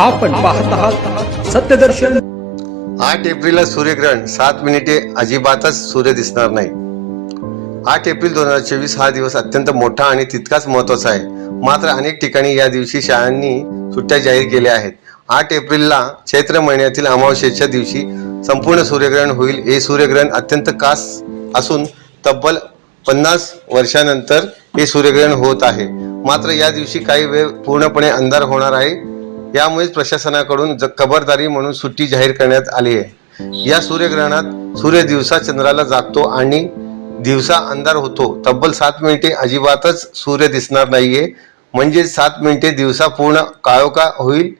आपण पाहत आहात सत्यदर्शन. आठ एप्रिलला सूर्यग्रहण सात मिनिटे अजिबातच सूर्य दिसणार नाही. आठ एप्रिल दोन हजार चोवीस हा दिवस अत्यंत मोठा आणि तितकाच महत्त्वाचा आहे. मात्र अनेक ठिकाणी या दिवशी शाळांनी सुट्ट्या जाहीर केल्या आहेत. आठ एप्रिलला चैत्र महिन्यातील अमावस्येच्या दिवशी संपूर्ण सूर्यग्रहण होईल. हे सूर्यग्रहण अत्यंत कास असून तब्बल पन्नास वर्षानंतर हे सूर्यग्रहण होत आहे. मात्र या दिवशी काही वेळ पूर्णपणे अंधार होणार आहे. यामुळेच प्रशासनाकडून ज- खबरदारी म्हणून सुट्टी जाहीर करण्यात आली आहे. या सूर्यग्रहणात सूर्य दिवसा चंद्राला जागतो आणि दिवसा अंधार होतो. तब्बल सात मिनिटे अजिबातच सूर्य दिसणार नाहीये. म्हणजे सात मिनिटे दिवसा पूर्ण काळोखा होईल.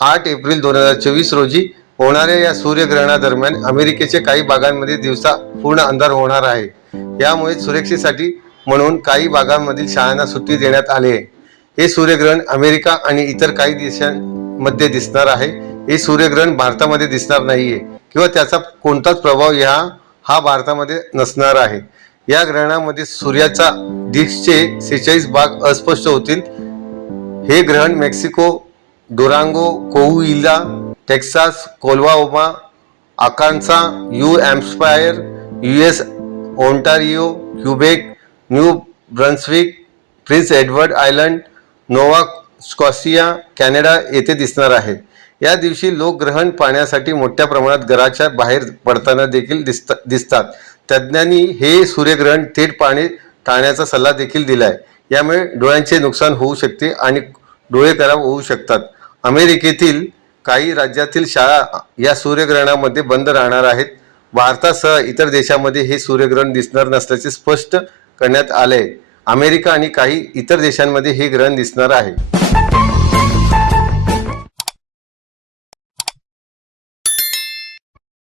आठ एप्रिल दोन हजार चोवीस रोजी होणाऱ्या या सूर्यग्रहणादरम्यान अमेरिकेच्या काही भागांमध्ये दिवसा पूर्ण अंधार होणार आहे. यामुळे सुरक्षेसाठी म्हणून काही भागांमधील शाळांना सुट्टी देण्यात आली आहे. हे सूर्यग्रहण अमेरिका आणि इतर काही देशांमध्ये दिसणार आहे. हे सूर्यग्रहण भारतामध्ये दिसणार नाहीये किंवा त्याचा कोणताच प्रभाव ह्या हा भारतामध्ये नसणार आहे. या ग्रहणामध्ये सूर्याचा दीक्षचे सेहेचाळीस भाग अस्पष्ट होतील. हे ग्रहण Mexico Durango Coahuila Texas Oklahoma Arkansas you एम्स्पायर U S Ontario Quebec New Brunswick Prince Edward Island Nova Scotia Canada येथे दिसणार आहे. या दिवशी लोक ग्रहण पाहण्यासाठी मोठ्या प्रमाणात घराच्या बाहेर पडताना देखील दिसता दिसतात. तज्ज्ञांनी हे सूर्यग्रहण थेट पाहणे टाळण्याचा सल्ला देखील दिला आहे यामुळे डोळ्यांचे नुकसान होऊ शकते आणि डोळे खराब होऊ शकतात. अमेरिकेतील काही राज्यातील शाळा या सूर्यग्रहणामध्ये बंद राहणार आहेत. भारतासह इतर देशामध्ये हे सूर्यग्रहण दिसणार नसल्याचे स्पष्ट करण्यात आले अमेरिका आणि काही इतर देशांमध्ये हे ग्रहण दिसणार आहे.